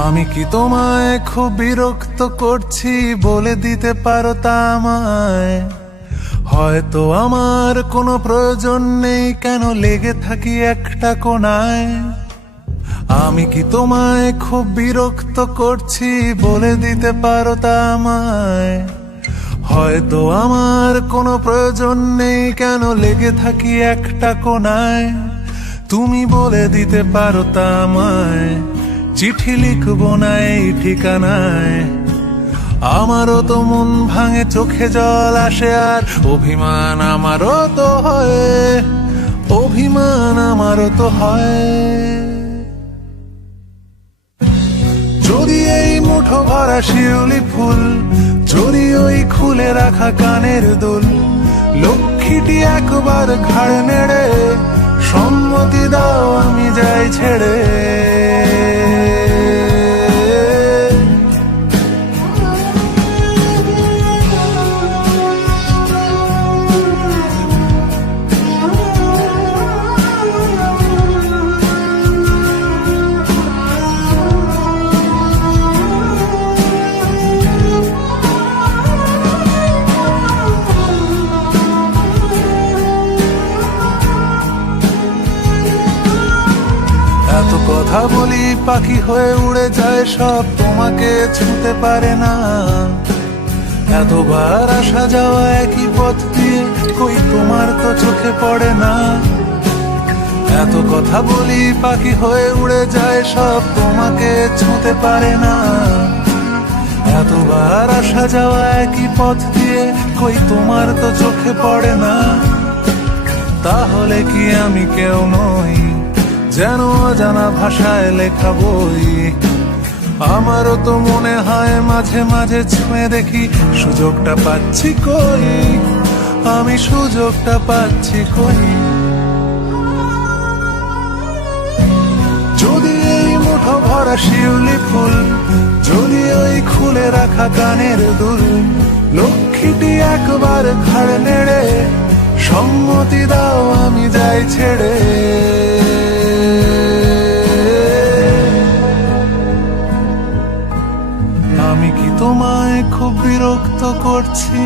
আমি কি তোমায় খুব বিরক্ত করছি বলে দিতে পারো তা আমায়? হয়তো আমার কোনো প্রয়োজন নেই, কেন লেগে থাকি একটা কোণায়। আমি কি তোমায় খুব বিরক্ত করছি বলে দিতে পারো তা আমায়? হয়তো আমার কোনো প্রয়োজন নেই, কেন লেগে থাকি একটা কোণায়। তুমি বলে দিতে পারো তা আমায়, চিঠি লিখবো না এই ঠিকানায়। আমারও তো মন ভাঙে, চোখে জল আসে, আর অভিমান আমারও তো হয়, অভিমান আমারও তো হয়। যদি এই মুঠো ভরা শিউলি ফুল, যদি ওই খুলে রাখা কানের দুল, লক্ষ্মীটি একবার ঘাড় নেড়ে সম্মতি দাও আমি যাই ছেড়ে। এত কথা বলি পাখি হয়ে উড়ে যায় সব, তোমাকে ছুঁতে পারে না। এতবার আসা যাওয়া একই পথ দিয়ে, কই তোমার তো চোখে পড়ে না। এত কথা বলি পাখি হয়ে উড়ে যায় সব, তোমাকে ছুঁতে পারে না। এতবার আসা যাওয়া একই পথ দিয়ে, কই তোমার তো চোখে পড়ে না। তাহলে কি আমি কেউ নই, যেন অজানা ভাষায় লেখা বই? আমারও তো মনে হয় মাঝে মাঝে ছুঁয়ে দেখি, সুযোগটা পাচ্ছি কই, আমি সুযোগটা পাচ্ছি কই। যদি এই মুঠো ভরা শিউলি ফুল, যদি ওই খুলে রাখা কানের দুল, লক্ষ্মীটি একবার ঘাড় নেড়ে সম্মতি দাও আমি যাই ছেড়ে। আমি কি তোমায় খুব বিরক্ত করছি?